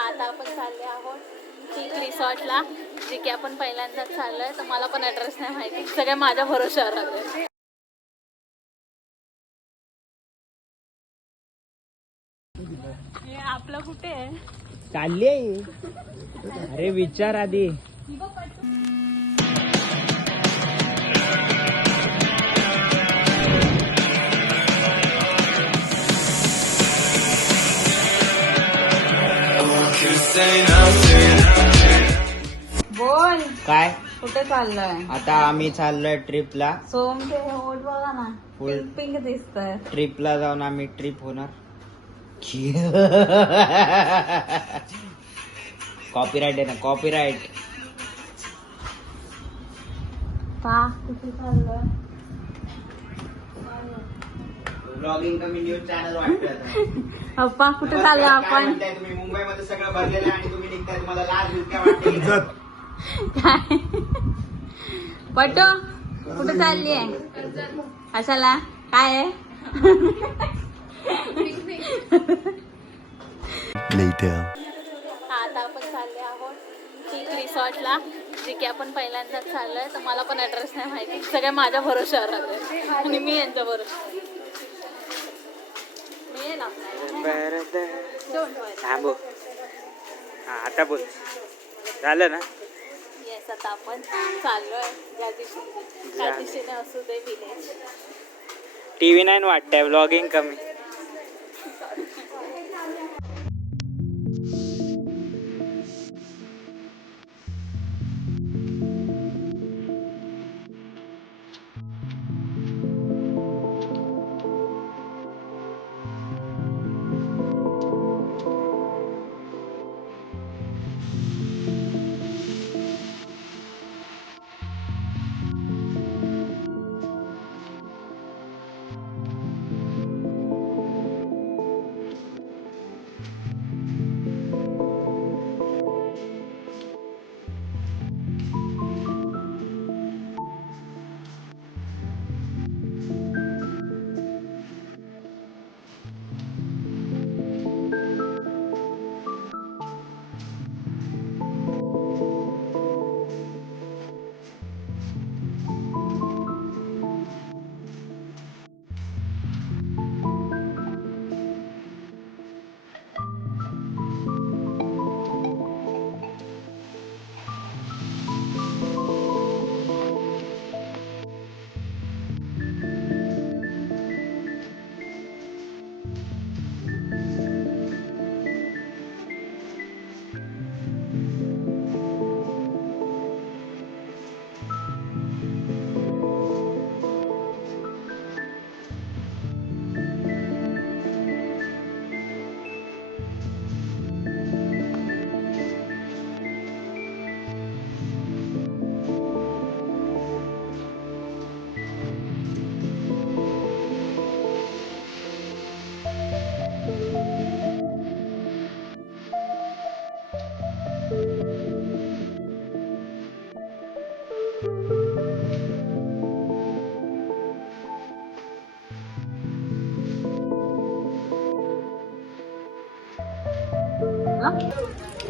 आता आपण चालले आहोत पीक रिसॉर्टला, जे की आपण पहिल्यांदाच चाललोय, तर मला पण ॲड्रेस नाही माहिती, सगळे माझ्या भरोश्यावर आले. आपलं कुठे आहे? चालली आहे. अरे विचार आधी. बोल, काय कुठे चाललोय? आता आम्ही चाललोय ट्रिपला. सोम ते ओट बघा ना, फुल पिंक पिंक दिसतंय. ट्रिपला जाऊन आम्ही ट्रिप होणार. कॉपीराइट आहे ना, कॉपीराइट. का कुठे चाललोय? ब्लॉगिंग कमी न्यूज चॅनल वाटतं. अप्पा कुठे चाललोय आपण? तुम्ही मुंबईमध्ये सगळं भरलेलं आणि तुम्ही निघताय, तुम्हाला लाज काय वाटते? काय पटो कुठे चालली आहे? कशाला? काय आहे? आता आपण चालले आहोत पीक रिसॉर्टला, जे की आपण पहिल्यांदाच चाललोय, तर मला पण ॲड्रेस नाही माहिती, सगळे माझ्या भरोश्यावर आले आणि मी यांच्या भरोश्यावर. मी येईल थांबू. आता बोल, झालं ना? येस, आता आपण चाललोय ज्या दिशेने असू दे विलेज. TV9 वाटतंय, ब्लॉगिंग कमी.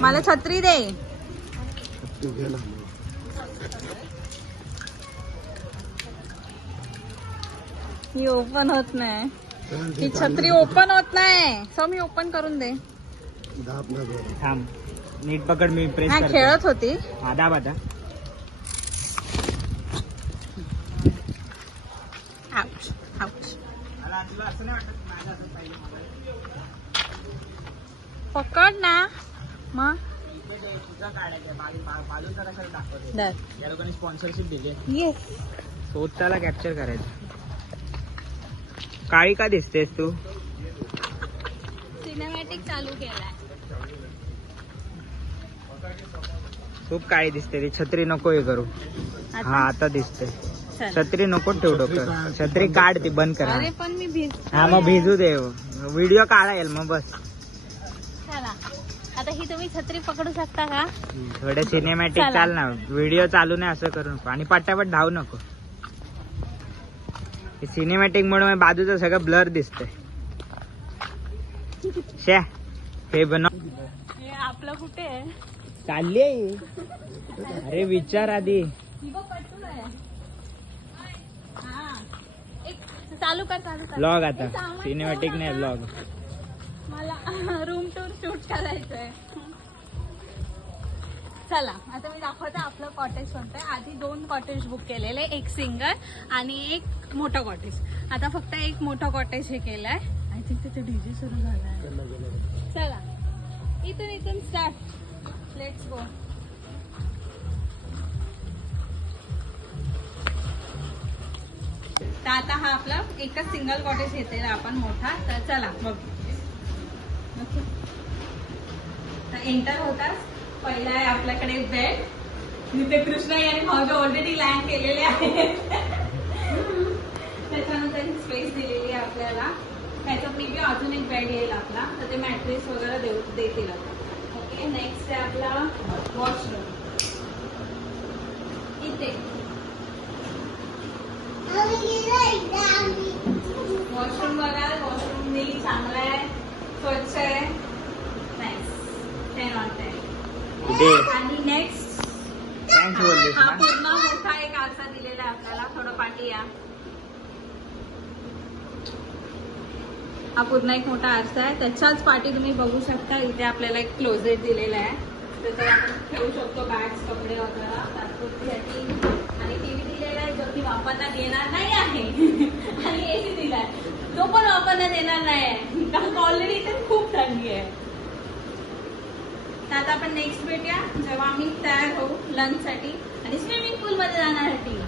मला छत्री दे. ही ओपन होत नाही, ही छत्री ओपन होत नाही, सो मी ओपन करून दे. थांब, नीट पकड, मी प्रेस नाही, खेळत होती. दाब आता. Ouch, ouch. पकड ना मग. या लोकांनी स्पॉन्सरशिप दिली. येस, स्वतःला कॅप्चर करायचं. काळी का दिसतेस तू? सिनेमॅटिक चालू केलाय. खूप काळी दिसते ती. छत्री नको हे करू. हा आता दिसते. छत्री नको ठेव डोक्यावर. छत्री काढ, ती बंद करा. अरे पण मी भिज. हा मग भिजू दे, व्हिडिओ काढा येईल मग बस. चला आता ही तुम्ही छत्री पकडू शकता का? थोडं सिनेमॅटिक चाल ना, व्हिडिओ चालू नाही असं करू नको आणि पटापट धावू नको. सिनेमॅटिक म्हणून बाजूचं सगळं ब्लर दिसतंय. शे हे बनव. हे आपलं कुठे आहे? चालली आहे. अरे विचार आधी. ही बघ पटकन आहे. हा. एक चालू कर. ब्लॉग आता हे सामान सिनेमॅटिक ठेव नाही ना. ब्लॉग. मला रूम टूर शूट करायचंय. चला आता मी दाखवते आपलं कॉटेज कोणतं आहे. आधी 2 कॉटेज बुक केलेले, एक सिंगल आणि एक मोठं कॉटेज. आता फक्त एक मोठं कॉटेज हे केलंय. आय थिंक तिथे डीजे सुरू झालाय. चला इथून स्टार्ट. Let's go. तर आता हा आपला एकच सिंगल कॉटेज घेतलेला आपण मोठा. तर चला बघ. ओके. तर एंटर होताच पहिला आहे आपल्याकडे बेड. जिथे कृष्णा आणि भाऊजी ऑलरेडी लँड केलेले आहेत. त्याच्यानंतर ही स्पेस दिलेली आहे आपल्याला. त्याच्या प्रिव्ह्यू अजून एक बेड येईल आपला, तर ते मॅट्रेस वगैरे देतील आता. ओके. नेक्स्ट आहे आपला वॉशरूम. इथे वॉशरूम बघा. वॉशरूम चांगला आहे, स्वच्छ आहे. नाईस. 10 on 10. आणि नेक्स्ट हा पूर्ण मोठा एक आरसा दिलेला आहे आपल्याला. थोडं पाठी या. हा पूर्ण एक मोठा आरसा आहे. त्याच्याच पाठी तुम्ही बघू शकता इथे आपल्याला एक क्लोजेट दिलेला आहे. त्याच्यात आपण ठेवू शकतो बॅग्स, कपडे वगैरे तात्पुरतीसाठी. आणि टीव्ही दिलेला आहे जो की वापरण्यात येणार नाही आहे. आणि एसी दिलाय तो पण वापरण्यात येणार नाही आहे, कारण ऑलरेडी इथे खूप थंडी आहे. तर आता आपण नेक्स्ट भेटूया जेव्हा आम्ही तयार होऊ लंचसाठी आणि स्विमिंग पूल मध्ये जाण्यासाठी.